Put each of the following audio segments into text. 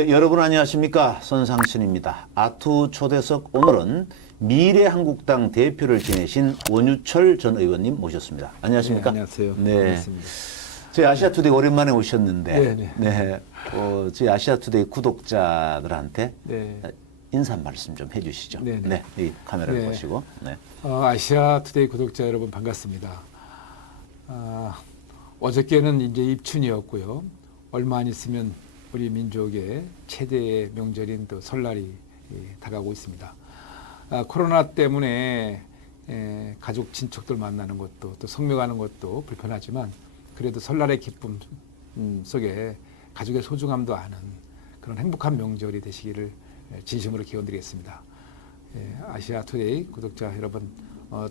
네, 여러분 안녕하십니까? 손상신입니다. 아투 초대석 오늘은 미래한국당 대표를 지내신 원유철 전 의원님 모셨습니다. 안녕하십니까? 네, 안녕하세요. 네. 반갑습니다. 저희 아시아투데이 오랜만에 오셨는데, 네. 저희 아시아투데이 구독자들한테 네. 인사 말씀 좀 해주시죠. 네. 네, 이 카메라를 네. 보시고. 네. 아시아 투데이 구독자 여러분 반갑습니다. 어저께는 이제 입춘이었고요. 얼마 안 있으면 우리 민족의 최대의 명절인 또 설날이 다가오고 있습니다. 코로나 때문에 가족 친척들 만나는 것도 또 성묘가는 것도 불편하지만 그래도 설날의 기쁨 속에 가족의 소중함도 아는 그런 행복한 명절이 되시기를 진심으로 기원드리겠습니다. 아시아 투데이 구독자 여러분,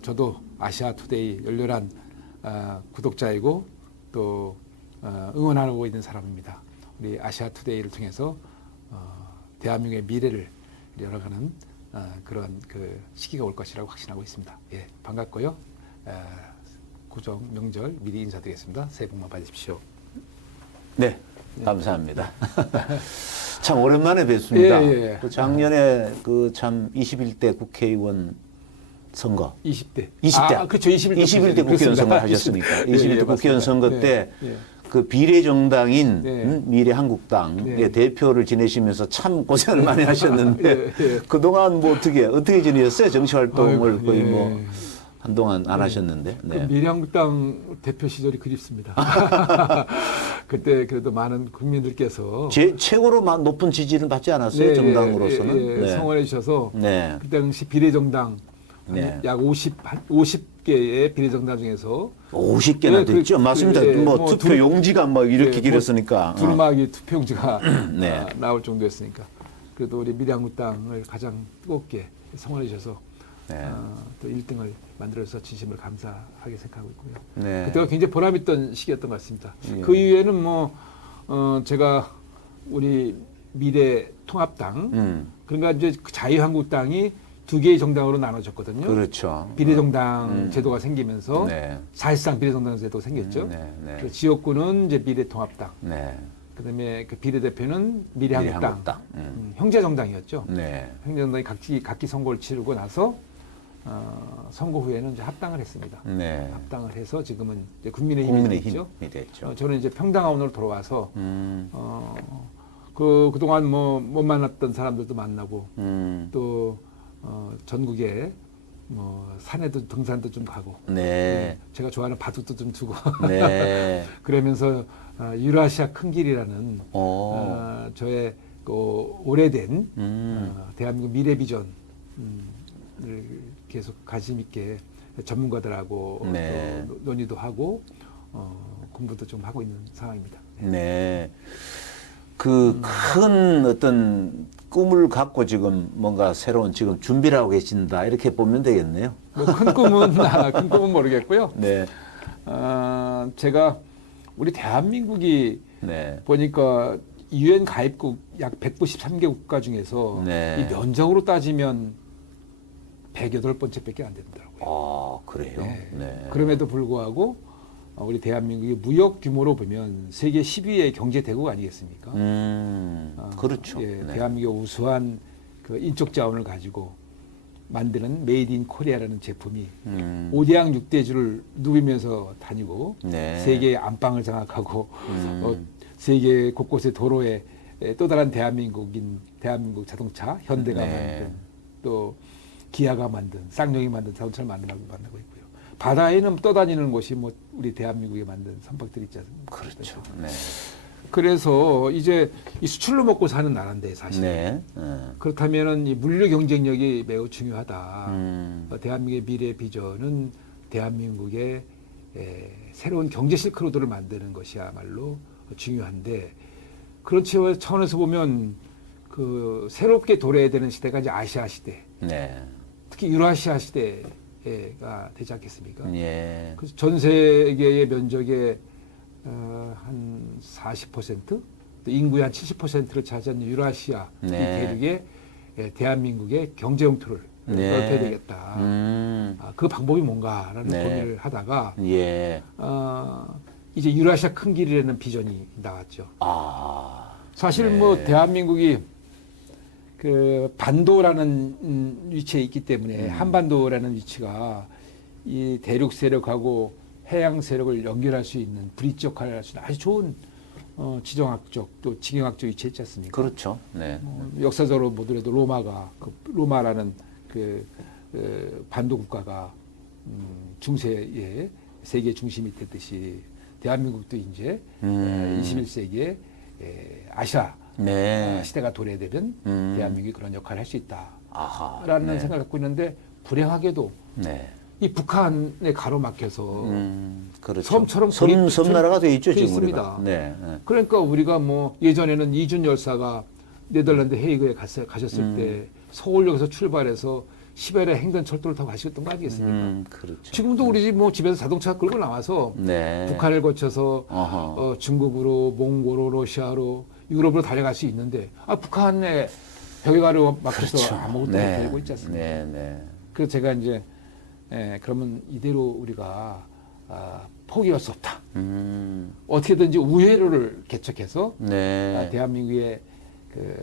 저도 아시아 투데이 열렬한 구독자이고 또 응원하고 있는 사람입니다. 우리 아시아 투데이를 통해서 대한민국의 미래를 열어가는 그런 그 시기가 올 것이라고 확신하고 있습니다. 예, 반갑고요. 구정 명절 미리 인사드리겠습니다. 새해 복만 받으십시오. 네, 감사합니다. 참 오랜만에 뵙습니다. 그 작년에 그 참 21대 국회의원 선거. 20대. 20대. 그렇죠. 21대 국회의원 선거 하셨으니까. 21대 국회의원 선거 때 그 비례정당인 미래한국당의 대표를 지내시면서 참 고생을 많이 하셨는데 그동안 뭐 어떻게 지내셨어요? 정치활동을 거의 뭐 한동안 안 하셨는데. 그 미래한국당 대표 시절이 그립습니다. 그때 그래도 많은 국민들께서 최고로 높은 지지를 받지 않았어요? 정당으로서는. 성원해 주셔서 그 당시 비례정당 약 50개의 비례정당 중에서 50개나 됐죠. 맞습니다. 뭐 투표 용지가 막 이렇게 길었으니까. 두루마기 투표용지가 나올 정도였으니까. 그래도 우리 미래한국당을 가장 뜨겁게 성원해 주셔서 또 1등을 만들어서 진심을 감사하게 생각하고 있고요. 그때가 굉장히 보람있던 시기였던 것 같습니다. 그 이후에는 제가 우리 미래통합당 그러니까 이제 자유한국당이 두 개의 정당으로 나눠졌거든요. 그렇죠. 비례정당 제도가 생기면서 사실상 비례정당 제도가 생겼죠. 그래서 지역구는 이제 미래통합당. 그다음에 그 비례대표는 미래한국당. 형제정당이었죠. 형제정당이 각기 선거를 치르고 나서 선거 후에는 이제 합당을 했습니다. 합당을 해서 지금은 이제 국민의힘이 됐죠. 저는 이제 평당화원으로 돌아와서 그동안 못 만났던 사람들도 만나고 또 전국에 산에도 등산도 좀 가고 제가 좋아하는 바둑도 좀 두고 그러면서 유라시아 큰 길이라는 저의 그 오래된 대한민국 미래 비전을 계속 관심 있게 전문가들하고 또 논의도 하고 공부도 좀 하고 있는 상황입니다. 그 큰 어떤 꿈을 갖고 지금 뭔가 새로운 지금 준비를 하고 계신다 이렇게 보면 되겠네요. 큰 꿈은 모르겠고요. 제가 우리 대한민국이 보니까 UN 가입국 약 193개 국가 중에서 이 면적으로 따지면 108번째밖에 안 된다고요. 그래요? 그럼에도 불구하고 우리 대한민국이 무역 규모로 보면 세계 10위의 경제 대국 아니겠습니까? 그렇죠. 대한민국의 우수한 그 인적 자원을 가지고 만드는 메이드 인 코리아라는 제품이 5대양 6대주를 누비면서 다니고 세계의 안방을 장악하고 세계 곳곳의 도로에 또 다른 대한민국 자동차 현대가 만든 또 기아가 만든 쌍용이 만든 자동차를 만들고 있고요. 바다에는 떠다니는 곳이 우리 대한민국에 만든 선박들이 있지 않습니까? 그렇죠. 그래서 이제 이 수출로 먹고 사는 나라인데 사실 그렇다면은 이 물류 경쟁력이 매우 중요하다. 대한민국의 미래 비전은 대한민국의 새로운 경제 실크로드를 만드는 것이야말로 중요한데 그런 차원에서 보면 그 새롭게 도래해야 되는 시대가 이제 아시아 시대, 특히 유라시아 시대가 되지 않겠습니까? 그래서 전 세계의 면적의 한 40%, 또 인구의 한 70%를 차지하는 유라시아 이 대륙에 대한민국의 경제 영토를 넓혀야 되겠다. 그 방법이 뭔가라는 고민을 하다가 이제 유라시아 큰 길이라는 비전이 나왔죠. 사실 뭐 대한민국이 그 반도라는 위치에 있기 때문에 한반도라는 위치가 이 대륙 세력하고 해양 세력을 연결할 수 있는 브릿지 역할을 할 수 있는 아주 좋은 지정학적 또 지경학적 위치에 있지 않습니까? 그렇죠. 네. 역사적으로 보더라도 로마라는 그 반도 국가가 중세의 세계 중심이 됐듯이 대한민국도 이제 21세기에 아시아 네. 시대가 도래되면 대한민국이 그런 역할을 할 수 있다라는 아하. 생각을 갖고 있는데 불행하게도 네. 이 북한에 가로막혀서 그렇죠. 섬처럼 섬나라가 돼 있죠, 지금 있습니다. 우리가. 네. 그러니까 우리가 뭐 예전에는 이준 열사가 네덜란드 헤이그에 가셨을 때 서울역에서 출발해서 시베리아 횡단철도를 타고 가셨던 거 아니겠습니까? 그렇죠. 지금도 우리 집 뭐 집에서 자동차 끌고 나와서 네. 북한을 거쳐서 중국으로, 몽고로, 러시아로, 유럽으로 달려갈 수 있는데 북한에 벽에 가로막혀서 그렇죠. 아무것도 네. 못 되고 있지 않습니까? 네, 네. 그래서 제가 이제 그러면 이대로 우리가 포기할 수 없다. 어떻게든지 우회로를 개척해서 네. 대한민국의 그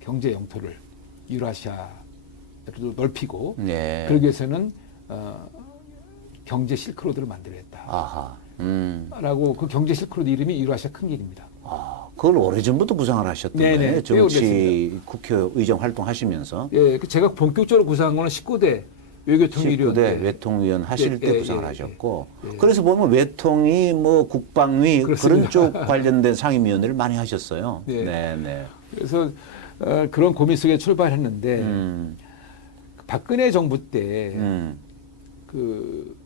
경제 영토를 유라시아로 넓히고 네. 그러기 위해서는 경제 실크로드를 만들어야겠다. 아하. 라고 그 경제 실크로드 이름이 유라시아 큰 길입니다. 그걸 오래전부터 구상을 하셨던 네네. 거예요. 정치 국회의정 활동하시면서. 예, 제가 본격적으로 구상한 거는 19대 외교통일위원 19대 외통위원 하실 때 구상을 예. 하셨고 그래서 보면 외통위 뭐 국방위 그렇습니다. 그런 쪽 관련된 상임위원회를 많이 하셨어요. 네. 네, 네. 그래서 그런 고민 속에 출발했는데 박근혜 정부 때 그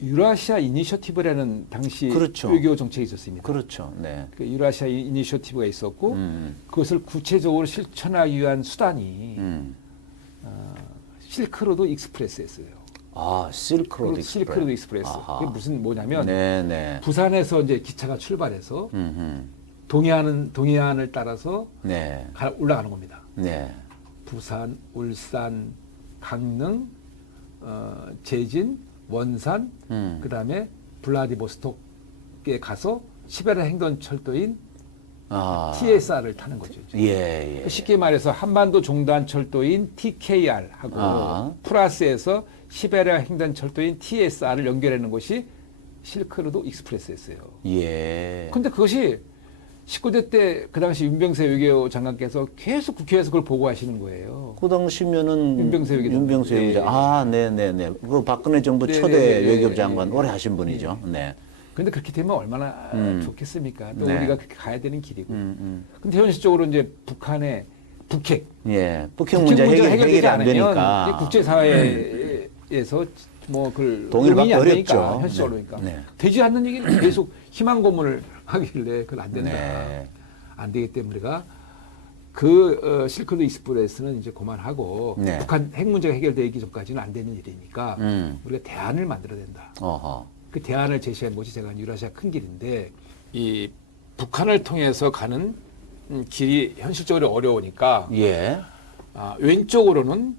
유라시아 이니셔티브라는 당시 그렇죠. 외교 정책이 있었습니다. 그렇죠. 네. 그 유라시아 이니셔티브가 있었고 그것을 구체적으로 실천하기 위한 수단이 실크로드 익스프레스였어요. 실크로드 익스프레스. 실크로드 익스프레스. 아하. 그게 무슨 뭐냐면 네, 네. 부산에서 이제 기차가 출발해서 동해안을 따라서 네. 올라가는 겁니다. 네. 부산, 울산, 강릉, 제진, 원산, 그다음에 블라디보스톡에 가서 시베리아 횡단철도인 TSR을 타는 거죠. 예, 예. 쉽게 말해서 한반도 종단철도인 TKR하고 플러스에서 시베리아 횡단철도인 TSR을 연결하는 것이 실크로드 익스프레스였어요. 예. 근데 그것이 19대 때 그 당시 윤병세 외교장관께서 계속 국회에서 그걸 보고하시는 거예요. 그 당시면은 윤병세 외교장관. 외교장관. 네네네. 그 박근혜 정부 초대 외교장관 오래 하신 분이죠. 네. 근데 그렇게 되면 얼마나 좋겠습니까? 또 네. 우리가 그렇게 가야 되는 길이고. 근데 현실적으로 이제 북한의 북핵. 예. 북핵 문제 해결이 안 되니까. 국제사회에서 뭐 그걸 동의를 받기 안 어렵죠. 되니까, 현실적으로 그러니까. 네. 되지 않는 얘기를 계속 희망 고문을 하길래 그건 안 된다. 네. 안 되기 때문에 우리가 그 실크로드 익스프레스는 이제 그만하고 네. 북한 핵 문제가 해결되기 전까지는 안 되는 일이니까 우리가 대안을 만들어야 된다. 어허. 그 대안을 제시한 것이 제가 유라시아 큰 길인데 이 북한을 통해서 가는 길이 현실적으로 어려우니까 예. 왼쪽으로는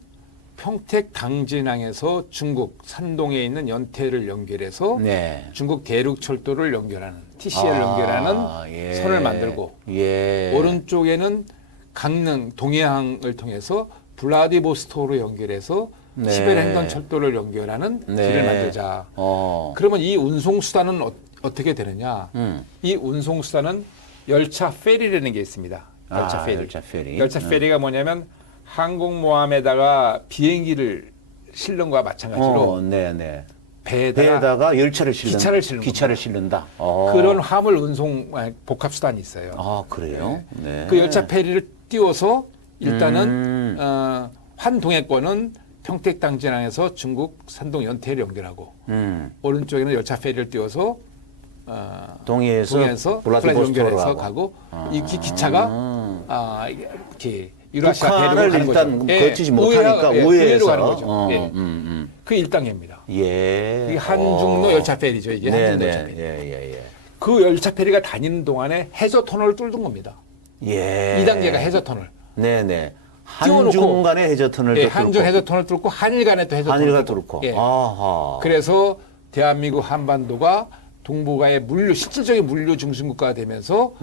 평택 당진항에서 중국 산동에 있는 연태를 연결해서 네. 중국 대륙철도를 연결하는 TCL을 연결하는 예. 선을 만들고 예. 오른쪽에는 강릉 동해항을 통해서 블라디보스토크로 연결해서 네. 시베리아 횡단철도를 연결하는 네. 길을 만들자. 그러면 이 운송수단은 어떻게 되느냐? 이 운송수단은 열차 페리라는 게 있습니다. 열차 페리. 열차 페리. 열차 페리가 뭐냐면 항공모함에다가 비행기를 실는 거와 마찬가지로 네네. 배에다가 열차를 실는 기차를 실는다. 그런 화물 운송 복합 수단이 있어요. 그래요? 네. 그 열차 페리를 띄워서 일단은 환동해권은 평택 당진항에서 중국 산동 연태를 연결하고 오른쪽에는 열차 페리를 띄워서 동해에서 블라디보스토크로 연결해서 가고 이 기차가 이렇게 유라시아 대륙을 가는 일단 거죠. 거치지 못하니까 우회해서 가는 거죠. 그 1단계입니다. 예. 이게 한중로 열차 페리죠. 이게 한중로 열차 페리. 예. 그 열차 페리가 다니는 동안에 해저 터널을 뚫는 겁니다. 예. 2단계가 해저 터널. 네네. 한중 간의 해저 터널도 뚫고. 한중 해저 터널 뚫고 한일 간에 또 해저 터널 뚫고. 예. 아하. 그래서 대한민국 한반도가 동북아의 실질적인 물류 중심국가가 되면서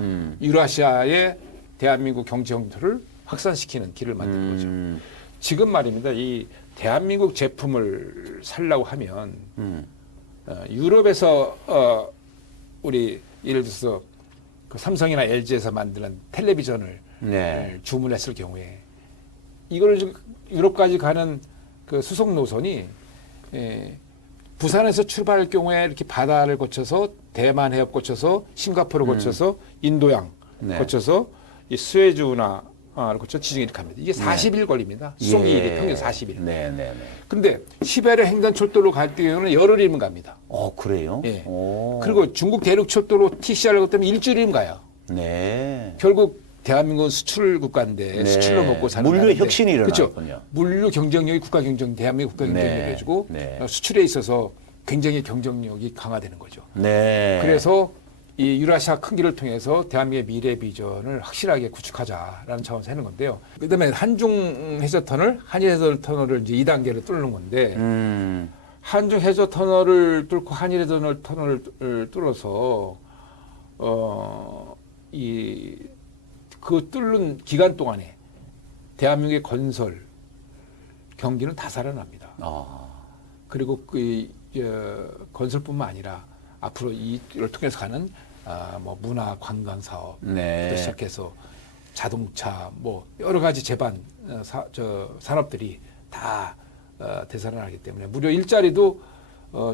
유라시아의 대한민국 경제 형태를 확산시키는 길을 만든 거죠. 지금 말입니다. 이 대한민국 제품을 살려고 하면 유럽에서 우리 예를 들어서 그 삼성이나 LG에서 만드는 텔레비전을 네. 주문했을 경우에 이거를 좀 유럽까지 가는 그 수송 노선이 부산에서 출발할 경우에 이렇게 바다를 거쳐서 대만 해협 거쳐서 싱가포르를 거쳐서 인도양 네. 거쳐서 이 스웨즈나 거쳐 지중해 이렇게 갑니다. 이게 40일 걸립니다. 수송기일이 예. 평균 40일. 네, 네, 네. 근데 시베리아 횡단철도로 갈 경우는 열흘이면 갑니다. 그래요? 예. 오. 그리고 중국 대륙철도로 TCR을 걷다면 일주일이면 가요. 네. 결국 대한민국은 수출 국가인데 네. 수출로 먹고 사는 물류의 나라인데, 혁신이 그렇죠. 일어났군요. 물류 경쟁력이 국가 경쟁, 대한민국 국가 경쟁력이 네. 해주고 네. 수출에 있어서 굉장히 경쟁력이 강화되는 거죠. 네. 그래서 이 유라시아 큰 길을 통해서 대한민국의 미래 비전을 확실하게 구축하자라는 차원에서 하는 건데요. 그다음에 한중 해저 터널, 한일 해저 터널을 이제 2단계로 뚫는 건데 한중 해저 터널을 뚫고 한일 해저 터널을 뚫어서 그 뚫는 기간 동안에 대한민국의 건설 경기는 다 살아납니다. 그리고 건설뿐만 아니라 앞으로 이를 통해서 가는 뭐 문화 관광 사업부터 네. 시작해서 자동차 뭐 여러 가지 제반 산업들이 다 되살아나기 때문에 무려 일자리도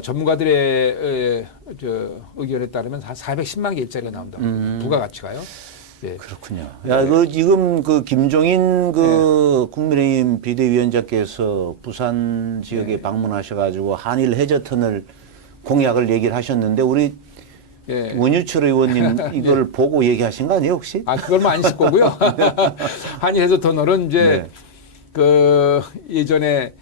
전문가들의 의견에 따르면 한 410만 개 일자리가 나온다고 합니다. 부가가치가요. 네. 그렇군요. 야, 지금 김종인 국민의힘 비대위원장께서 부산 지역에 방문하셔가지고 한일 해저터널 공약을 얘기를 하셨는데 우리 원유철 의원님 이걸 보고 얘기하신 거 아니에요 혹시? 그걸만 아니실 거고요. 한일 해저터널은 이제 예전에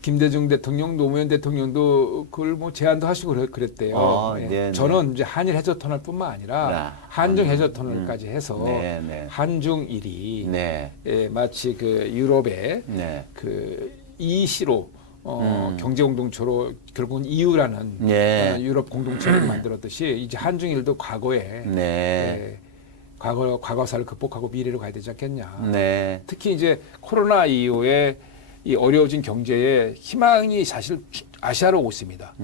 김대중 대통령, 노무현 대통령도 그걸 뭐 제안도 하시고 그랬대요. 저는 이제 한일 해저터널뿐만 아니라 한중 해저터널까지 해서 한중일이 마치 유럽의 이시로 경제공동체로 결국은 EU라는 유럽 공동체를 만들었듯이 이제 한중일도 과거에 과거사를 극복하고 미래로 가야 되지 않겠냐. 특히 이제 코로나 이후에 이 어려워진 경제에 희망이 사실 아시아로 오고 있습니다.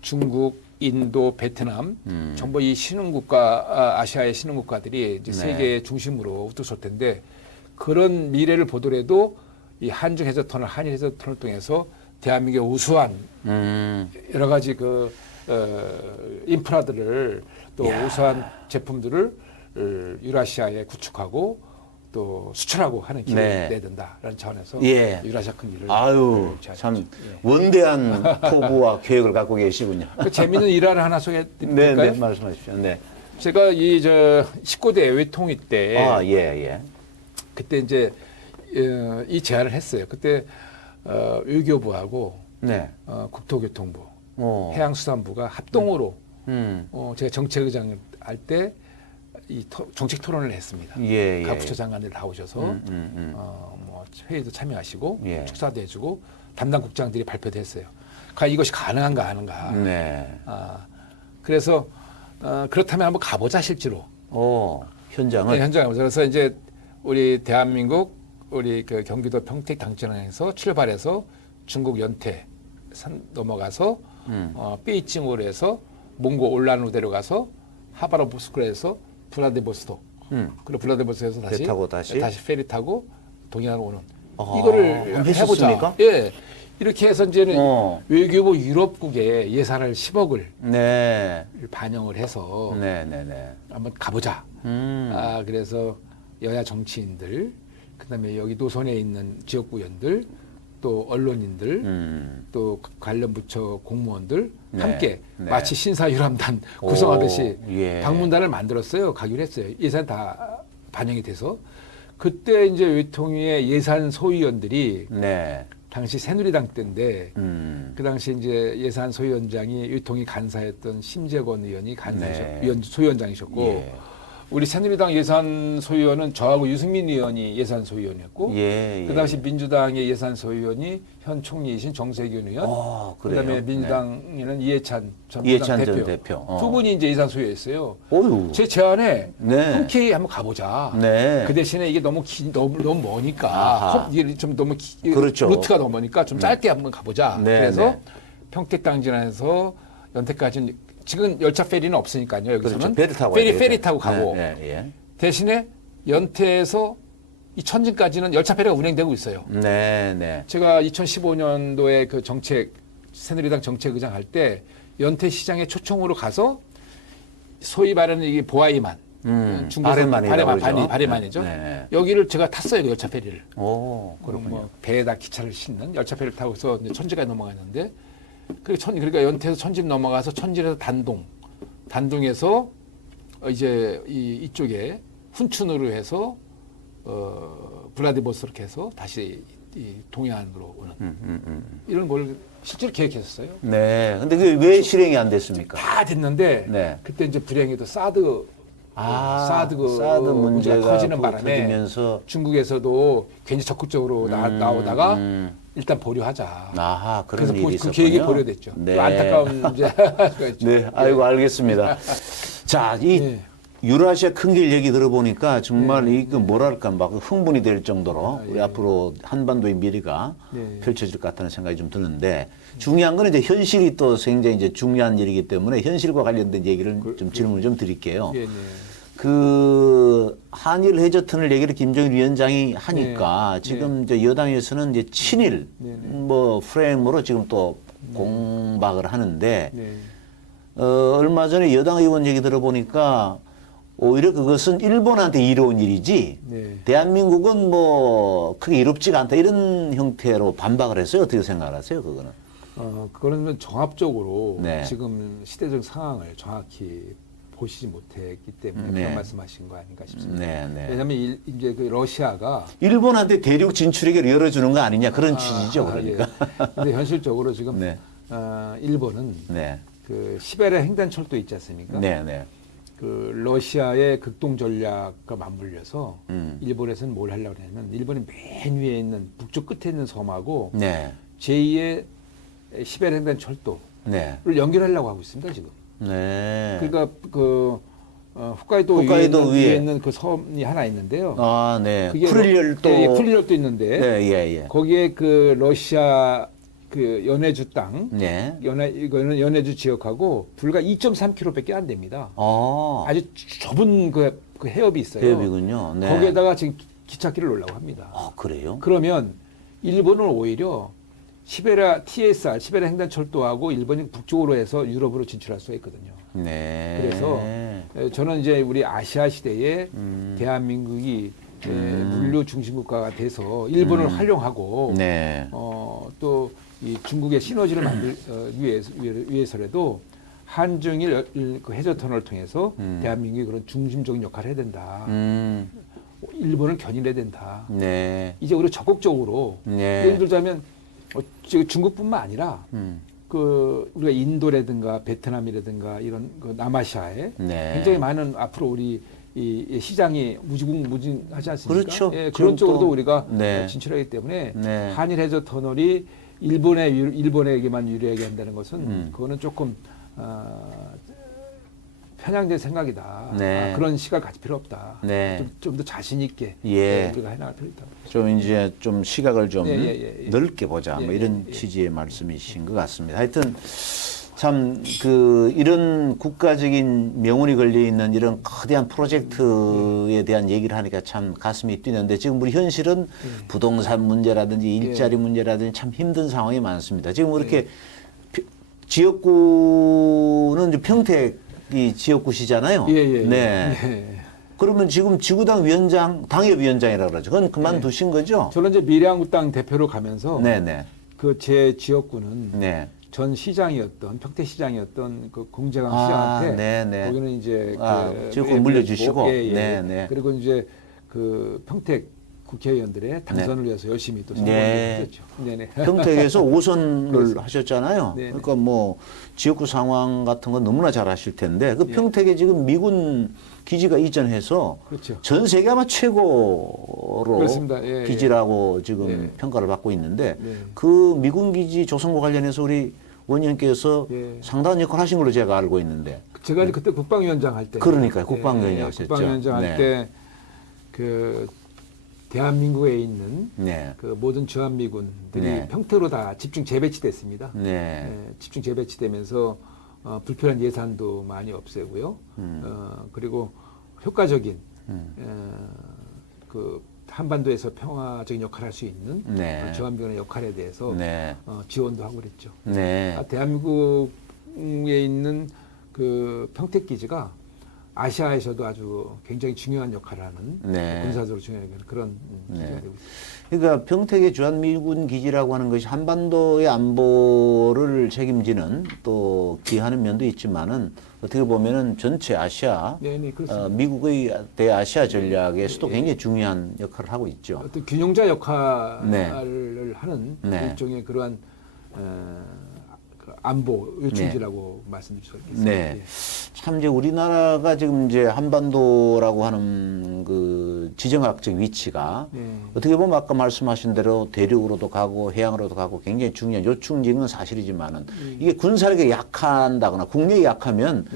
중국, 인도, 베트남 전부 이 신흥국가, 아시아의 신흥국가들이 이제 세계의 중심으로 우뚝 텐데 그런 미래를 보더라도 이 한중 해저터널, 한일 해저터널 통해서 대한민국의 우수한 여러 가지 인프라들을 또 우수한 제품들을 유라시아에 구축하고 또 수출하고 하는 길을 내야 된다라는 차원에서 유라시아 큰 길을 참 원대한 포부와 계획을 갖고 계시군요. 재미있는 일화를 하나 소개해드릴까요? 네, 말씀하십시오. 네. 제가 19대 외통위 때 그때 이제 이 제안을 했어요. 그때 외교부하고 국토교통부, 해양수산부가 합동으로 제가 정책의장을 할 때 이 정책 토론을 했습니다. 각 부처 장관들 나오셔서 뭐 회의도 참여하시고 축사도 해주고 담당 국장들이 발표도 했어요. 이것이 가능한가 하는가. 그래서 그렇다면 한번 가보자 실제로. 현장을. 현장을. 그래서 이제 우리 대한민국 우리 경기도 평택 당진항에서 출발해서 중국 연태 산 넘어가서 베이징으로 해서 몽고 올란우대로 가서 하바로브스크에서 블라디보스톡 그리고 블라디보스톡에서 배 타고 다시 페리 타고 동해안으로 오는 이거를 해보자. 이렇게 해서 이제는 외교부 유럽국에 예산을 10억을 반영을 해서 한번 가보자. 그래서 여야 정치인들, 그다음에 여기 노선에 있는 지역구 의원들, 또 언론인들, 또 관련 부처 공무원들 함께 마치 신사유람단 구성하듯이 방문단을 만들었어요. 가기로 했어요. 예산 다 반영이 돼서. 그때 이제 외통위의 예산 소위원들이 당시 새누리당 때인데 그 당시 이제 예산 소위원장이 외통위 간사였던 심재권 의원이 소위원장이셨고 우리 새누리당 예산 소위원은 저하고 유승민 의원이 예산 소위원이었고, 예. 그 당시 민주당의 예산 소위원이 현 총리이신 정세균 의원, 그다음에 민주당에는 이해찬 전 대표. 두 분이 이제 예산 소위였어요. 제 제안에 흔쾌히 한번 가보자. 그 대신에 이게 너무 머니까 이게 좀 너무 그렇죠. 루트가 너무 머니까 좀 짧게 한번 가보자. 그래서 평택당 지나서 연태까지는 지금 열차 페리는 없으니까요. 여기서는 그렇죠. 페리 타고 가고 대신에 연태에서 이 천진까지는 열차 페리가 운행되고 있어요. 제가 2015년도에 그 새누리당 정책의장 할 때 연태 시장에 초청으로 가서 소위 말하는 이게 보아이만 바레만이죠. 여기를 제가 탔어요, 그 열차 페리를. 그렇군요. 뭐 배에다 기차를 싣는 열차 페리를 타고서 천지까지 넘어갔는데. 그러니까 연태에서 천진 넘어가서 천진에서 단동에서 이제 이쪽에 훈춘으로 해서 블라디보스토크 해서 다시 이 동해안으로 오는 이런 걸 실제로 계획했었어요. 근데 그게 왜 실행이 안 됐습니까? 다 됐는데 그때 이제 불행히도 사드 문제가 커지는 바람에 터지면서 중국에서도 굉장히 적극적으로 나오다가 일단 보류하자. 그런 일이 있었군요. 그 계획이 보류됐죠. 안타까운 문제가 있죠. 아이고 알겠습니다. 자, 이 유라시아 큰 길 얘기 들어보니까 정말 이거 뭐랄까 막 흥분이 될 정도로 우리 앞으로 한반도의 미래가 펼쳐질 것 같다는 생각이 좀 드는데 중요한 건 이제 현실이 또 굉장히 이제 중요한 일이기 때문에 현실과 관련된 얘기를 좀 질문을 좀 드릴게요. 그 한일 해저 터널 얘기를 김정일 위원장이 하니까 지금 이제 여당에서는 이제 친일 뭐 프레임으로 지금 또 공박을 하는데 얼마 전에 여당 의원 얘기 들어보니까 오히려 그것은 일본한테 이로운 일이지 대한민국은 뭐 크게 이롭지가 않다 이런 형태로 반박을 했어요. 어떻게 생각하세요, 그거는? 그거는 종합적으로 지금 시대적 상황을 정확히 보시지 못했기 때문에 그런 말씀하신 거 아닌가 싶습니다. 왜냐하면 이제 그 러시아가 일본한테 대륙 진출에게 열어주는 거 아니냐 그런 취지죠, 그러니까. 근데 현실적으로 지금 일본은 그 시베리아 횡단철도 있지 않습니까? 그 러시아의 극동 전략과 맞물려서 일본에서는 뭘 하려고 하냐면 일본이 맨 위에 있는 북쪽 끝에 있는 섬하고 제2의 시베리아 횡단철도를 연결하려고 하고 있습니다, 지금. 그러니까 그 홋카이도 위에 있는 그 섬이 하나 있는데요. 그게 쿠릴열도 있는데 거기에 그 러시아 그 연해주 땅, 이거는 연해주 지역하고 불과 2.3km밖에 안 됩니다. 아주 좁은 그 해협이 있어요. 해협이군요. 거기에다가 지금 기찻길을 놓으려고 합니다. 그래요? 그러면 일본은 오히려 시베리아 TSR, 시베리아 횡단철도하고 일본이 북쪽으로 해서 유럽으로 진출할 수가 있거든요. 그래서 저는 이제 우리 아시아 시대에 대한민국이 물류 중심 국가가 돼서 일본을 활용하고 또 이 중국의 시너지를 만들 위해서라도 한중일 그 해저 터널을 통해서 대한민국이 그런 중심적인 역할을 해야 된다. 일본을 견인해야 된다. 이제 우리가 적극적으로 예를 들자면 중국뿐만 아니라 그 우리가 인도라든가 베트남이라든가 이런 그 남아시아에 굉장히 많은 앞으로 우리 이 시장이 무궁무진하지 않습니까? 그렇죠. 그런 쪽으로도 우리가 진출하기 때문에 한일 해저 터널이 일본에게만 유리하게 한다는 것은 그거는 조금 편향된 생각이다. 그런 시각을 가질 필요 없다. 좀 더 자신 있게 우리가 해나갈 필요 있다. 좀 이제 좀 시각을 좀 넓게 보자. 뭐 이런 취지의 말씀이신 것 같습니다. 하여튼 참 그 이런 국가적인 명운이 걸려 있는 이런 거대한 프로젝트에 대한 얘기를 하니까 참 가슴이 뛰는데 지금 우리 현실은 부동산 문제라든지 일자리 문제라든지 참 힘든 상황이 많습니다. 지금 이렇게 지역구는 이제 평택이 지역구시잖아요. 그러면 지금 지구당 위원장, 당협위원장이라고 그러죠. 그건 그만두신 거죠? 저는 이제 미래한국당 대표로 가면서 그 제 지역구는 전 시장이었던 평택시장이었던 그 공재강 시장한테 거기는 이제 지역구 물려주시고 그리고 이제 그 평택 국회의원들의 당선을 위해서 열심히 또 네. 성공했죠. 네네. 평택에서 5선을 하셨잖아요. 네네. 그러니까 뭐 지역구 상황 같은 건 너무나 잘 아실 텐데 그 예. 평택에 지금 미군 기지가 이전해서 그렇죠. 전 세계 아마 최고로 그렇습니다. 예, 기지라고 지금 예. 평가를 받고 있는데 네. 그 미군 기지 조성과 관련해서 우리 원님께서 예. 상당한 역할을 하신 걸로 제가 알고 있는데. 제가 그때 국방위원장 할 때. 그러니까요. 국방위원장 하셨죠. 국방위원장 할 때 그 대한민국에 있는 네. 그 모든 주한미군들이 네. 평택으로 다 집중 재배치됐습니다. 네. 예, 집중 재배치되면서 불필요한 예산도 많이 없애고요. 그리고 효과적인 그 한반도에서 평화적인 역할을 할 수 있는 네. 주한미군의 역할에 대해서 네. 지원도 하고 그랬죠. 네. 대한민국에 있는 그 평택 기지가 아시아에서도 아주 굉장히 중요한 역할을 하는 네. 군사적으로 중요한 그런 기지가 네. 되고 있습니다. 그러니까 평택의 주한미군 기지라고 하는 것이 한반도의 안보를 책임지는 또 기하는 면도 있지만은 어떻게 보면은 전체 아시아 네, 네, 그렇습니다. 미국의 대아시아 전략에서도 굉장히 중요한 역할을 하고 있죠. 어떤 균형자 역할을 네. 하는 네. 일종의 그러한 그 안보 요충지라고 말씀드릴 수 있겠습니다. 네. 예. 참 이제 우리나라가 지금 이제 한반도라고 하는 그 지정학적 위치가 네. 어떻게 보면 아까 말씀하신 대로 대륙으로도 가고 해양으로도 가고 굉장히 중요한 요충지인 건 사실이지만은 이게 군사력이 약한다거나 국력이 약하면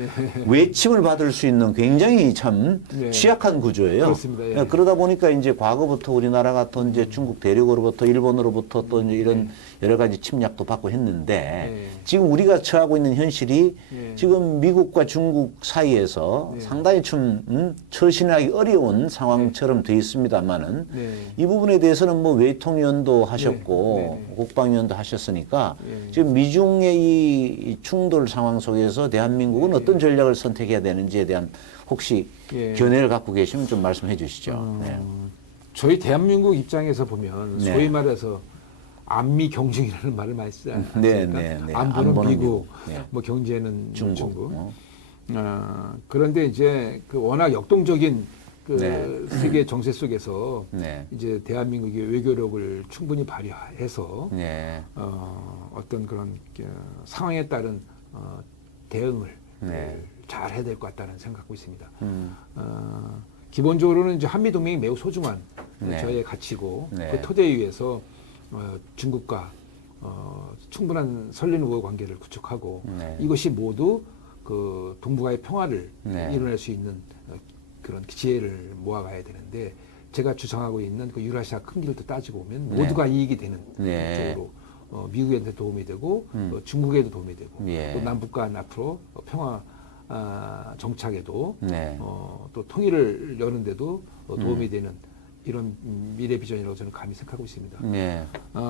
외침을 받을 수 있는 굉장히 참 네. 취약한 구조예요. 그렇습니다. 예. 그러다 보니까 이제 과거부터 우리나라가 또 이제 중국 대륙으로부터 일본으로부터 또 이제 이런 여러 가지 침략도 받고 했는데 네. 지금 우리가 처하고 있는 현실이 네. 지금 미국과 중국 사이에서 네. 상당히 좀 처신하기 어려운 상황처럼 돼 있습니다만은 네. 이 부분에 대해서는 뭐 외통위원도 하셨고 네. 네. 국방위원도 하셨으니까 네. 지금 미중의 이 충돌 상황 속에서 대한민국은 어떤 전략을 선택해야 되는지에 대한 혹시 예. 견해를 갖고 계시면 좀 말씀해 주시죠. 네. 저희 대한민국 입장에서 보면 네. 소위 말해서 안미 경중이라는 말을 많이 쓰지 않습니까? 네, 네, 네. 안보는 안보는 미국, 미국. 네. 뭐 경제는 중국. 어. 그런데 이제 그 워낙 역동적인 그 네. 세계 정세 속에서 네. 이제 대한민국의 외교력을 충분히 발휘해서 네. 어떤 그런 상황에 따른 대응을 네. 잘 해야 될 것 같다는 생각하고 있습니다. 기본적으로는 이제 한미 동맹이 매우 소중한 네. 저의 가치고 네. 그 토대 위에서 중국과 충분한 설린 우호 관계를 구축하고 네. 이것이 모두 그 동북아의 평화를 네. 이뤄낼 수 있는 그런 지혜를 모아가야 되는데 제가 주장하고 있는 그 유라시아 큰 길도 따지고 보면 네. 모두가 이익이 되는 네. 쪽으로 미국에도 도움이 되고 중국에도 도움이 되고 예. 또 남북 간 앞으로 평화 정착에도 네. 또 통일을 여는데도 도움이 되는 이런 미래 비전이라고 저는 감히 생각하고 있습니다. 네.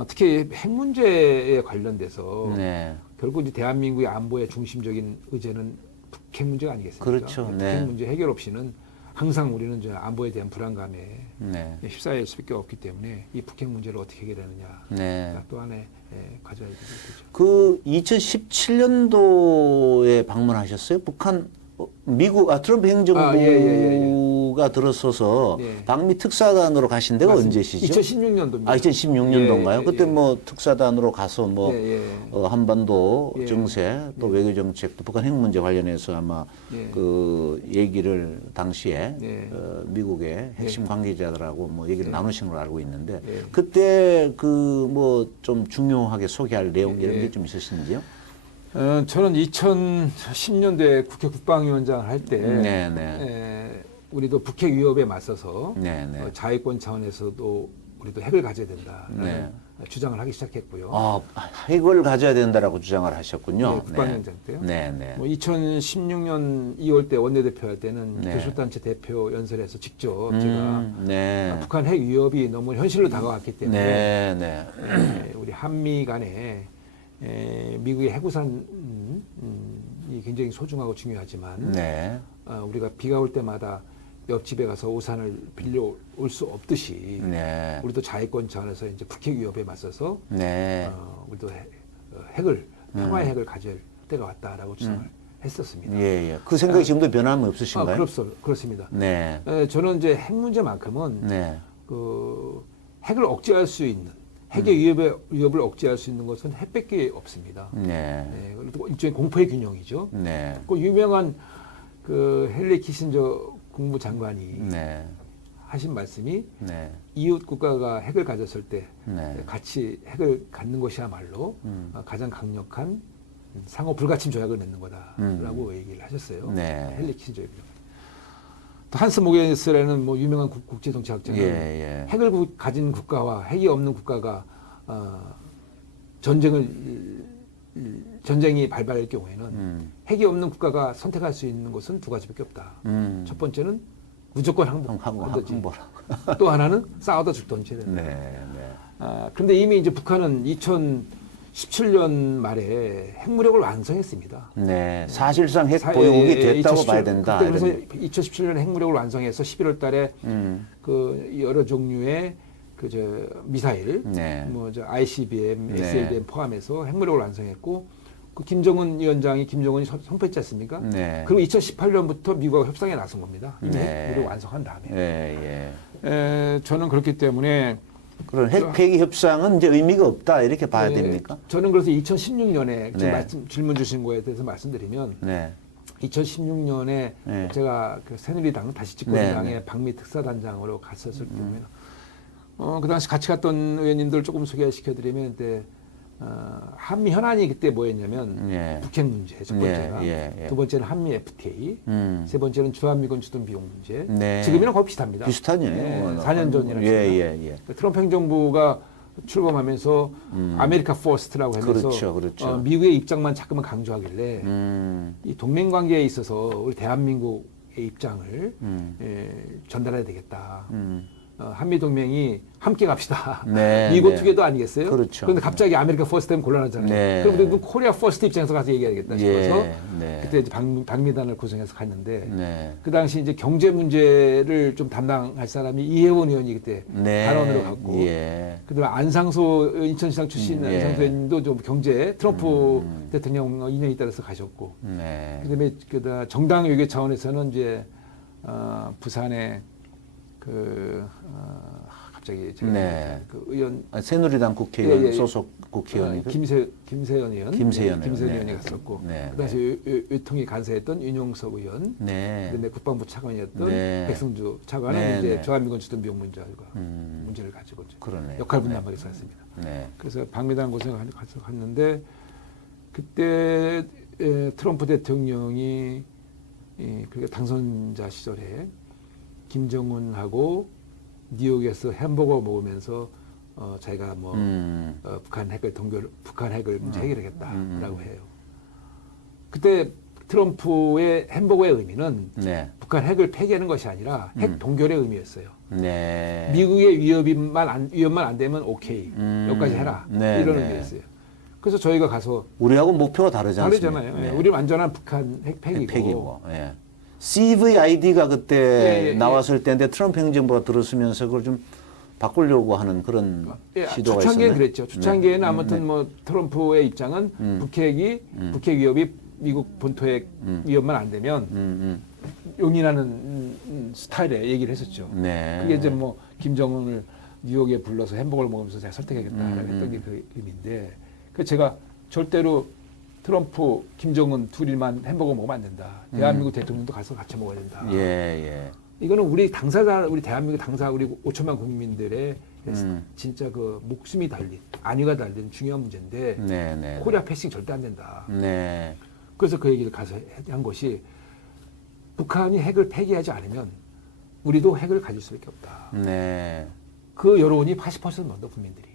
특히 핵 문제에 관련돼서 네. 결국 이제 대한민국의 안보의 중심적인 의제는 북핵 문제가 아니겠습니까? 그렇죠. 북핵 네. 문제 해결 없이는 항상 우리는 이제 안보에 대한 불안감에 네. 휩싸일 수밖에 없기 때문에 이 북핵 문제를 어떻게 해결하느냐 네. 또 하나의 가져야 되겠죠. 그 2017년도에 방문하셨어요? 북한 미국 트럼프 행정부가 들어서서 예. 방미 특사단으로 가신 데가 맞습니다. 언제시죠? 2016년도입니다. 2016년도인가요? 예, 그때 예. 뭐 특사단으로 가서 뭐 예, 예. 한반도 예. 정세 또 외교 정책 또 북한 핵 문제 관련해서 아마 예. 그 얘기를 당시에 예. 미국의 핵심 관계자들하고 뭐 얘기를 나누신 걸로 알고 있는데 예. 그때 그 뭐 좀 중요하게 소개할 내용 이런 예. 게 좀 있으신지요? 저는 2010년도에 국회 국방위원장을 할 때 네, 네. 우리도 북핵 위협에 맞서서 네, 네. 자위권 차원에서도 우리도 핵을 가져야 된다라는 네. 주장을 하기 시작했고요. 아, 핵을 가져야 된다라고 주장을 하셨군요. 네, 국방위원장 때요. 네, 네. 뭐 2016년 2월 때 원내대표 할 때는 네. 교섭단체 대표 연설에서 직접 제가 네. 북한 핵 위협이 너무 현실로 다가왔기 때문에 네, 네. 우리 한미 간에 미국의 해구산이 굉장히 소중하고 중요하지만 네. 우리가 비가 올 때마다 옆집에 가서 우산을 빌려 올 수 없듯이 네. 우리도 자위권 차원에서 이제 북핵 위협에 맞서서 네. 우리도 핵을 평화의 핵을 가질 때가 왔다라고 주장을 했었습니다. 예, 예. 그 생각이 지금도 변함이 없으신가요? 그렇습니다. 네. 저는 이제 핵 문제만큼은 네. 그 핵을 억제할 수 있는 핵의 위협을 억제할 수 있는 것은 핵밖에 없습니다. 네, 그리고 일종의 공포의 균형이죠. 네. 그 유명한 그 헨리 키신저 국무장관이 하신 말씀이 이웃 국가가 핵을 가졌을 때 같이 핵을 갖는 것이야말로 가장 강력한 상호 불가침 조약을 맺는 거다라고 얘기를 하셨어요. 헨리 키신저. 또 한스 모게스라는 뭐 유명한 국제 정치학자는 핵을 가진 국가와 핵이 없는 국가가 전쟁이 발발할 경우에는 핵이 없는 국가가 선택할 수 있는 것은 두 가지밖에 없다. 첫 번째는 무조건 항복하든지 또 하나는 싸우다 죽든지. 그런데 이미 이제 북한은 2017년 말에 핵무력을 완성했습니다. 사실상 핵 보유국이 됐다고 봐야 된다. 그래서 2017년에 핵무력을 완성해서 11월 달에 그 여러 종류의 그 저 미사일, 뭐 저 ICBM, SLBM 포함해서 핵무력을 완성했고 그 김정은 위원장이 김정은이 선포했지 않습니까? 그리고 2018년부터 미국과 협상에 나선 겁니다. 이미 핵무력을 완성한 다음에. 저는 그렇기 때문에 그런 핵 폐기 협상은 이제 의미가 없다 이렇게 봐야 됩니까? 저는 그래서 2016년에 지금 질문 주신 거에 대해서 말씀드리면 2016년에 제가 그 새누리당 다시 집권당의 방미 특사단장으로 갔었을 경우에는 그 당시 같이 갔던 의원님들 조금 소개시켜드리면 그때 한미 현안이 그때 뭐였냐면 북핵 문제 첫 번째가 두 번째는 한미 FTA 세 번째는 주한미군 주둔 비용 문제 지금이랑 거의 비슷합니다. 비슷하네요. 4년 전이라서 트럼프 행정부가 출범하면서 아메리카 퍼스트라고 하면서 미국의 입장만 자꾸만 강조하길래 이 동맹 관계에 있어서 우리 대한민국의 입장을 전달해야 되겠다. 한미 동맹이 함께 갑시다. 미국 투게더 아니겠어요? 그런데 갑자기 아메리카 퍼스트 되면 곤란하잖아요. 그럼 우리 코리아 퍼스트 입장에서 가서 얘기해야겠다 싶어서 그때 이제 방미단을 구성해서 갔는데 그 당시 이제 경제 문제를 좀 담당할 사람이 이혜원 의원이 그때 단원으로 갔고 그다음에 안상소 인천시장 출신 안상소 의원님도 좀 경제 트럼프 대통령 인연이 따라서 가셨고 그다음에 정당 외교 차원에서는 이제 부산에 갑자기 제가 그 의원 새누리당 국회의원 소속 국회의원이 김세연 의원이 갔었고 그다음에 외통위 간사였던 윤용석 의원 그다음에 국방부 차관이었던 백승주 차관은 이제 주한미군 주둔 비용 문제를 가지고 역할 분담하기서 했습니다. 그래서 방미단 고생을 가서 갔는데 그때 트럼프 대통령이 그러니까 당선자 시절에 김정은하고 뉴욕에서 햄버거 먹으면서 자기가 뭐 북한 핵을 문제 해결하겠다라고 해요. 그때 트럼프의 햄버거의 의미는 북한 핵을 폐기하는 것이 아니라 핵 동결의 의미였어요. 미국의 위협만 안 되면 오케이 여기까지 해라 이런 의미였어요. 그래서 저희가 가서 우리하고 목표가 다르잖아요. 우리 완전한 북한 핵 폐기고. CVID가 그때 나왔을 때인데 트럼프 행정부가 들었으면서 그걸 좀 바꾸려고 하는 그런 시도가 있었나요? 초창기에는 그랬죠. 초창기에는 아무튼 뭐 트럼프의 입장은 북핵 위협이 미국 본토핵 위협만 안 되면 용인하는 스타일의 얘기를 했었죠. 그게 이제 뭐 김정은을 뉴욕에 불러서 햄버거를 먹으면서 제가 설득하겠다라고 했던 게 그 의미인데 그래서 제가 절대로 트럼프, 김정은 둘이만 햄버거 먹으면 안 된다. 대한민국 대통령도 가서 같이 먹어야 된다. 이거는 우리 대한민국 당사, 우리 5천만 국민들의 진짜 그 목숨이 달린, 안위가 달린 중요한 문제인데 코리아 패싱 절대 안 된다. 그래서 그 얘기를 가서 한 것이 북한이 핵을 폐기하지 않으면 우리도 핵을 가질 수밖에 없다. 그 여론이 80% 넘는다 국민들이.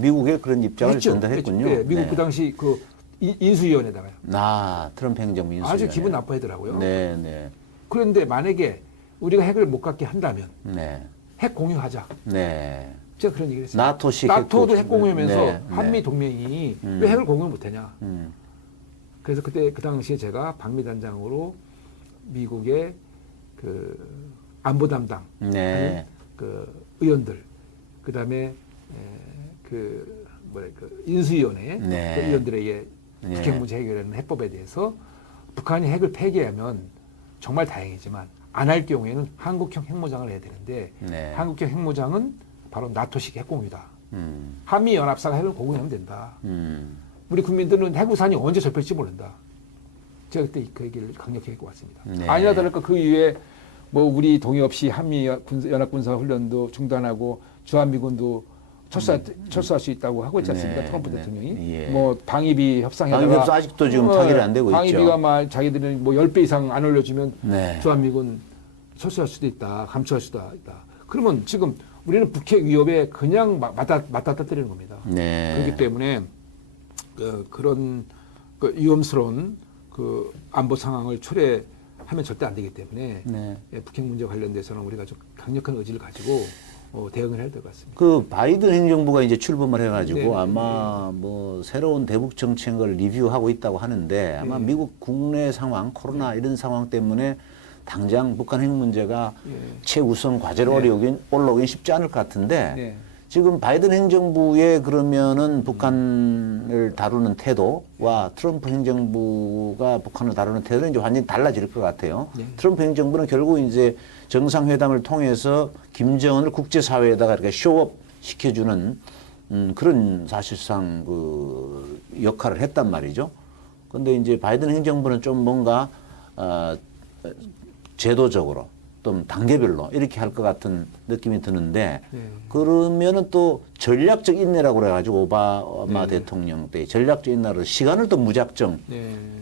미국에 그런 입장을 전달했군요. 미국 그 당시 그 인수위원회다가요. 트럼프 행정부 인수위원회. 아주 기분 나빠하더라고요. 그런데 만약에 우리가 핵을 못 갖게 한다면 핵 공유하자. 제가 그런 얘기를 했어요. 나토도 핵 공유하면서 한미 동맹이 왜 핵을 공유 못하냐. 그래서 그때 그 당시에 제가 방미단장으로 미국의 그 안보 담당 그 의원들 그다음에 그 인수위원회 그 의원들에게 북핵 문제 해결하는 해법에 대해서 북한이 핵을 폐기하면 정말 다행이지만 안 할 경우에는 한국형 핵무장을 해야 되는데 네. 한국형 핵무장은 바로 나토식 핵공유다. 한미 연합사가 핵을 공유하면 된다. 우리 국민들은 핵우산이 언제 접힐지 모른다. 제가 그때 그 얘기를 강력히 했고 왔습니다. 네. 아니나 다를까 그 이후에 뭐 우리 동의 없이 한미 연합군사 훈련도 중단하고 주한미군도 철수할 수 있다고 하고 있지 않습니까? 네, 트럼프 네. 대통령이. 예. 뭐 방위비 협상에다가 방위비 협상 아직도 지금 타결이 안 되고 있죠. 방위비가 막 자기들은 뭐 10배 이상 안 올려주면 네. 주한미군 철수할 수도 있다. 감축할 수도 있다. 그러면 지금 우리는 북핵 위협에 그냥 맞다 떨어뜨리는 겁니다. 네. 그렇기 때문에 그런 위험스러운 그 안보 상황을 초래하면 절대 안 되기 때문에 네. 북핵 문제 관련돼서는 우리가 좀 강력한 의지를 가지고 대응을 해야 될 것 같습니다. 그 바이든 행정부가 이제 출범을 해가지고 네. 아마 뭐 새로운 대북 정책을 리뷰하고 있다고 하는데 아마 네. 미국 국내 상황, 코로나 이런 상황 때문에 당장 북한 핵 문제가 최우선 과제로 올라오긴 쉽지 않을 것 같은데 네. 지금 바이든 행정부의 그러면은 북한을 다루는 태도와 트럼프 행정부가 북한을 다루는 태도는 이제 완전히 달라질 것 같아요. 네. 트럼프 행정부는 결국 이제 정상회담을 통해서 김정은을 국제사회에다가 이렇게 쇼업 시켜주는 그런 사실상 그 역할을 했단 말이죠. 근데 이제 바이든 행정부는 좀 뭔가 제도적으로 좀 단계별로 이렇게 할 것 같은 느낌이 드는데 그러면은 또 전략적 인내라고 그래가지고 오바마 대통령 때 전략적 인내로 시간을 또 무작정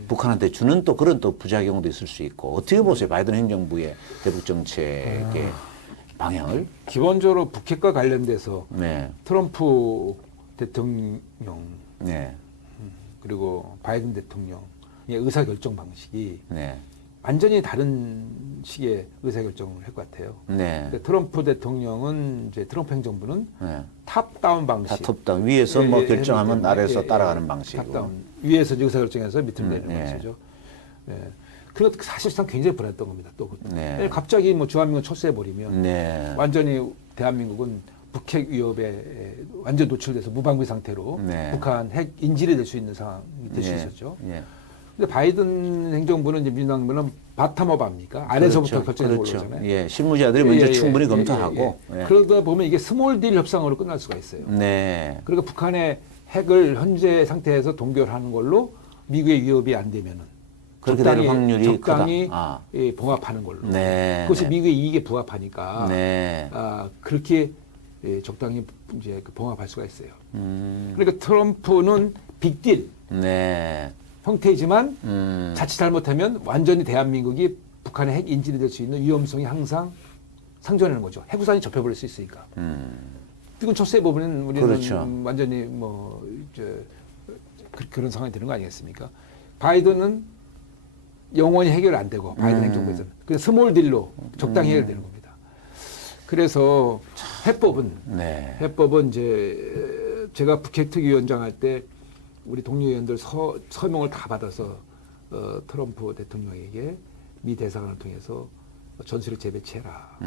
북한한테 주는 또 그런 또 부작용도 있을 수 있고 어떻게 보세요 바이든 행정부의 대북 정책의 방향을? 기본적으로 북핵과 관련돼서 네. 트럼프 대통령 네. 그리고 바이든 대통령의 의사결정 방식이 네. 완전히 다른 식의 의사결정을 할 것 같아요. 네. 그러니까 트럼프 대통령은 이제 트럼프 행정부는 네. 탑다운 방식. 다 톱다운 위에서 뭐 결정하면 아래에서 따라가는 방식이고. 탑다운. 위에서 의사결정해서 밑으로 내리는 방식이죠. 예. 그것 사실상 굉장히 불안했던 겁니다. 또 네. 갑자기 뭐 주한미군 철수해 버리면 네. 완전히 대한민국은 북핵 위협에 완전 노출돼서 무방비 상태로 네. 북한 핵 인질이 될 수 있는 상황이 될 수 네. 있었죠. 네. 근데 바이든 행정부는 이제 민주당은 바텀업 합니까? 아래서부터 결정해서 올라오잖아요. 예, 실무자들이 먼저 충분히 검토하고. 예. 그러다 보면 이게 스몰 딜 협상으로 끝날 수가 있어요. 네. 그러니까 북한의 핵을 현재 상태에서 동결하는 걸로 미국의 위협이 안 되면은 그렇게 되는 확률이 적당히 크다. 예, 봉합하는 걸로. 네. 그것이 네. 미국의 이익에 부합하니까 네. 그렇게 예, 적당히 이제 봉합할 수가 있어요. 그러니까 트럼프는 빅딜 네. 형태이지만 자칫 잘못하면 완전히 대한민국이 북한의 핵 인질이 될 수 있는 위험성이 항상 상존하는 거죠. 핵우산이 접혀버릴 수 있으니까. 미군 철수해 보면 우리는 그렇죠. 완전히 뭐 그런 상황이 되는 거 아니겠습니까? 바이든은 영원히 해결 안 되고 바이든 행정부에서는 그래서 스몰 딜로 적당히 해결되는 겁니다. 그래서 해법은 네. 이제 제가 북핵 특위위원장 할 때 우리 동료 의원들 서명을 다 받아서 트럼프 대통령에게 미 대사관을 통해서 전술핵 재배치해라.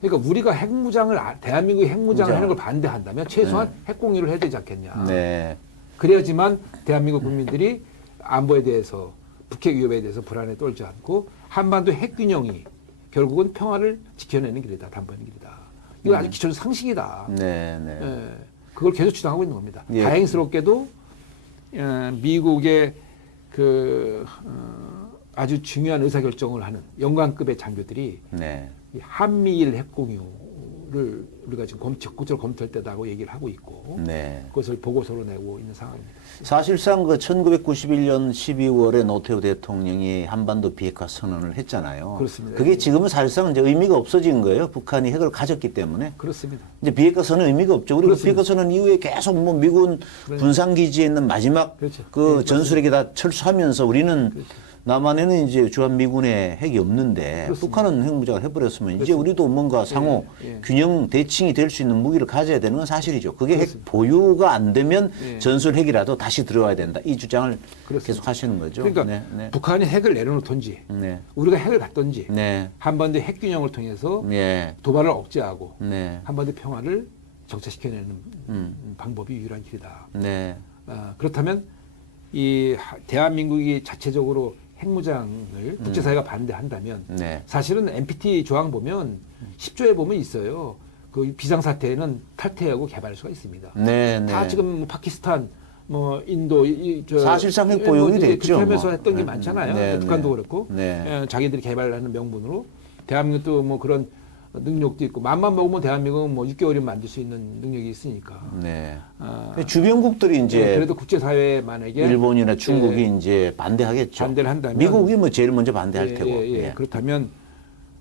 그러니까 우리가 핵무장을 대한민국이 핵무장을 하는 걸 반대한다면 최소한 핵공유를 해야 되지 않겠냐. 네. 그래야지만 대한민국 국민들이 안보에 대해서 북핵 위협에 대해서 불안에 떨지 않고 한반도 핵균형이 결국은 평화를 지켜내는 길이다. 담보하는 길이다. 이건 아주 기초적 상식이다. 네. 네. 예, 그걸 계속 주장하고 있는 겁니다. 예. 다행스럽게도 미국의 아주 중요한 의사결정을 하는 영관급의 장교들이 네. 이 한미일 핵공유를 우리가 지금 적극적으로 검토할 때다고 얘기를 하고 있고 네. 그것을 보고서로 내고 있는 상황입니다. 사실상 그 1991년 12월에 노태우 대통령이 한반도 비핵화 선언을 했잖아요. 그렇습니다. 그게 지금은 사실상 이제 의미가 없어진 거예요. 북한이 핵을 가졌기 때문에. 그렇습니다. 이제 비핵화 선언 의미가 없죠. 그리고 그렇습니다. 비핵화 선언 이후에 계속 뭐 미군 군산 기지에 있는 마지막 그렇죠. 그 네, 전술핵이 다 철수하면서 우리는 그렇죠. 남한에는 이제 주한미군의 핵이 없는데 그렇습니다. 북한은 핵무장을 해버렸으면 이제 그렇습니다. 우리도 뭔가 상호 예. 균형 대칭이 될 수 있는 무기를 가져야 되는 건 사실이죠. 그게 핵 그렇습니다. 보유가 안 되면 예. 전술 핵이라도 다시 들어와야 된다. 이 주장을 그렇습니다. 계속 하시는 거죠. 그러니까 네, 네. 북한이 핵을 내려놓던지 네. 우리가 핵을 갖던지 네. 한반도 핵균형을 통해서 네. 도발을 억제하고 네. 한반도 평화를 정착시켜내는 방법이 유일한 길이다. 네. 그렇다면 이 대한민국이 자체적으로 핵무장을 국제사회가 반대한다면 네. 사실은 NPT 조항 보면 10조에 보면 있어요. 그 비상사태에는 탈퇴하고 개발할 수가 있습니다. 네, 다 네. 지금 뭐 파키스탄, 뭐 인도, 사실상 핵보유이 됐죠. 그렇게 하면서 뭐. 했던 게 많잖아요. 네, 북한도 네. 그렇고 네. 자기들이 개발하는 명분으로 대한민국도 뭐 그런 능력도 있고 맘만 먹으면 대한민국은 뭐 6개월이면 만들 수 있는 능력이 있으니까. 네. 아, 주변국들이 이제 그래도 국제사회 만약에 일본이나 중국이 예, 이제 반대하겠죠. 반대를 한다면 미국이 뭐 제일 먼저 반대할 예, 테고. 예. 예. 그렇다면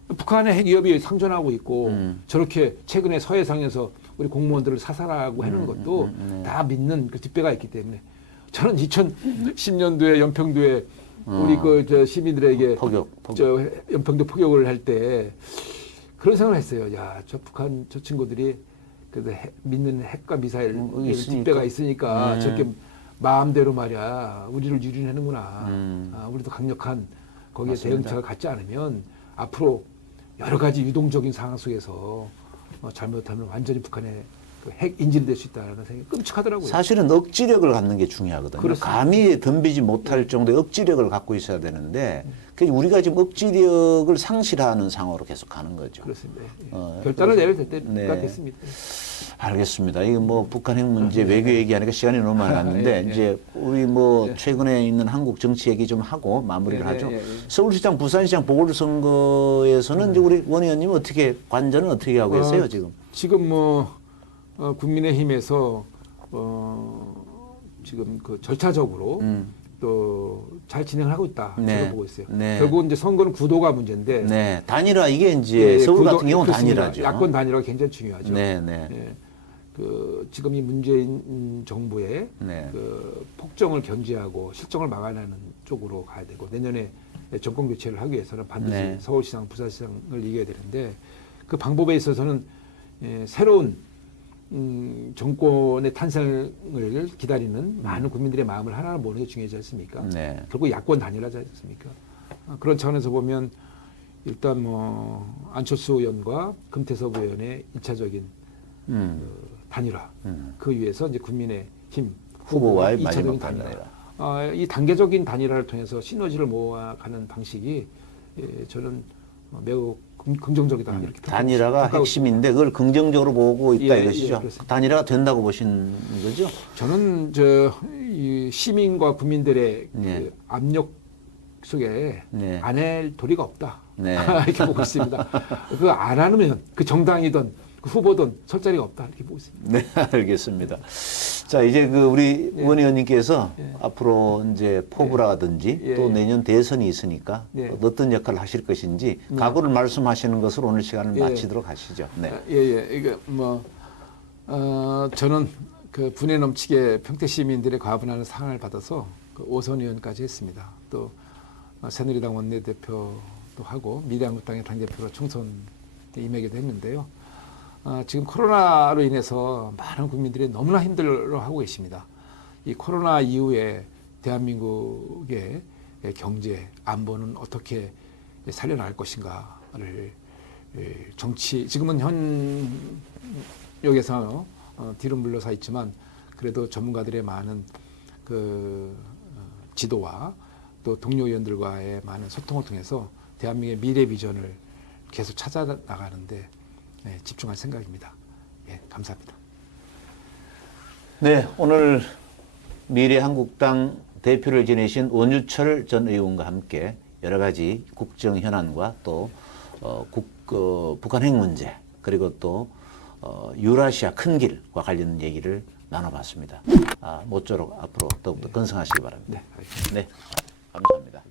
북한의 핵 위협이 상존하고 있고 저렇게 최근에 서해상에서 우리 공무원들을 사살하고 하는 것도 다 믿는 그 뒷배가 있기 때문에 저는 2010년도에 연평도에 우리 그 저 시민들에게 포격. 저 연평도 포격을 할 때 그런 생각을 했어요. 야, 저 북한 저 친구들이 그래도 믿는 핵과 미사일 뒷배가 있으니까 저렇게 마음대로 말이야 우리를 유린하는구나. 아, 우리도 강력한 거기에 맞습니다. 대응책을 갖지 않으면 앞으로 여러 가지 유동적인 상황 속에서 잘못하면 완전히 북한의 그 핵 인질될 수 있다는 생각이 끔찍하더라고요. 사실은 억지력을 갖는 게 중요하거든요. 그렇습니다. 감히 덤비지 못할 정도의 억지력을 갖고 있어야 되는데 그래서 우리가 지금 억지력을 상실하는 상황으로 계속 가는 거죠. 그렇습니다. 어, 결단을 내릴 때가 네. 됐습니다. 알겠습니다. 이거 뭐 북한 핵 문제 외교 얘기하니까 시간이 너무 많이 갔는데 이제 우리 뭐 최근에 있는 한국 정치 얘기 좀 하고 마무리를 하죠. 서울시장, 부산시장 보궐선거에서는 이제 우리 원 의원님 어떻게 관전은 어떻게 하고 계세요 지금? 지금 뭐 국민의힘에서 지금 그 절차적으로 또 잘 진행을 하고 있다. 네. 제가 보고 있어요. 네. 결국은 이제 선거는 구도가 문제인데 네, 단일화 이게 이제 서울 같은 경우는 그렇습니다. 단일화죠. 야권 단일화가 굉장히 중요하죠. 네, 네. 예. 그 지금 이 문재인 정부의 네. 그 폭정을 견제하고 실정을 막아내는 쪽으로 가야 되고 내년에 정권 교체를 하기 위해서는 반드시 네. 서울시장, 부산시장을 이겨야 되는데 그 방법에 있어서는 새로운 정권의 탄생을 기다리는 많은 국민들의 마음을 하나로 모으는 게 중요하지 않습니까? 네. 결국 야권 단일화지 않습니까? 그런 차원에서 보면 일단 뭐 안철수 의원과 금태섭 의원의 1차적인 단일화 그 위해서 이제 국민의힘 후보와의 2차적인 마지막 단일화. 단일화. 이 단계적인 단일화를 통해서 시너지를 모아가는 방식이 저는 매우 긍정적이다 이렇게 단일화가 평가하고 핵심인데 그걸 긍정적으로 보고 있다 예, 이것이죠. 예, 그렇습니다. 단일화가 된다고 보시는 거죠? 저는 이 시민과 국민들의 네. 그 압력 속에 네. 안 할 도리가 없다. 네. 이렇게 보고 있습니다. 그거 안 하면 그 정당이든 그 후보든 설 자리가 없다 이렇게 보고 있습니다. 네, 알겠습니다. 자, 이제 그 우리 원 의원님께서 앞으로 이제 포부라든지 또 내년 대선이 있으니까 어떤 역할을 하실 것인지 각오를 말씀하시는 것으로 오늘 시간을 마치도록 하시죠. 네. 이게 뭐 저는 그 분에 넘치게 평택 시민들의 과분한 사랑을 받아서 그 오선 의원까지 했습니다. 또 새누리당 원내대표도 하고 미래한국당의 당대표로 총선에 임하기도 했는데요. 지금 코로나로 인해서 많은 국민들이 너무나 힘들어하고 계십니다. 이 코로나 이후에 대한민국의 경제, 안보는 어떻게 살려나갈 것인가를 정치, 지금은 현역에서 뒤로 물러서 있지만 그래도 전문가들의 많은 그 지도와 또 동료 의원들과의 많은 소통을 통해서 대한민국의 미래 비전을 계속 찾아 나가는데 집중할 생각입니다. 예, 감사합니다. 네, 오늘 미래한국당 대표를 지내신 원유철 전 의원과 함께 여러 가지 국정 현안과 또 북한 핵 문제 그리고 또 유라시아 큰 길과 관련 얘기를 나눠봤습니다. 모쪼록 앞으로 더욱더 건승하시기 바랍니다. 네, 알겠습니다. 네, 감사합니다.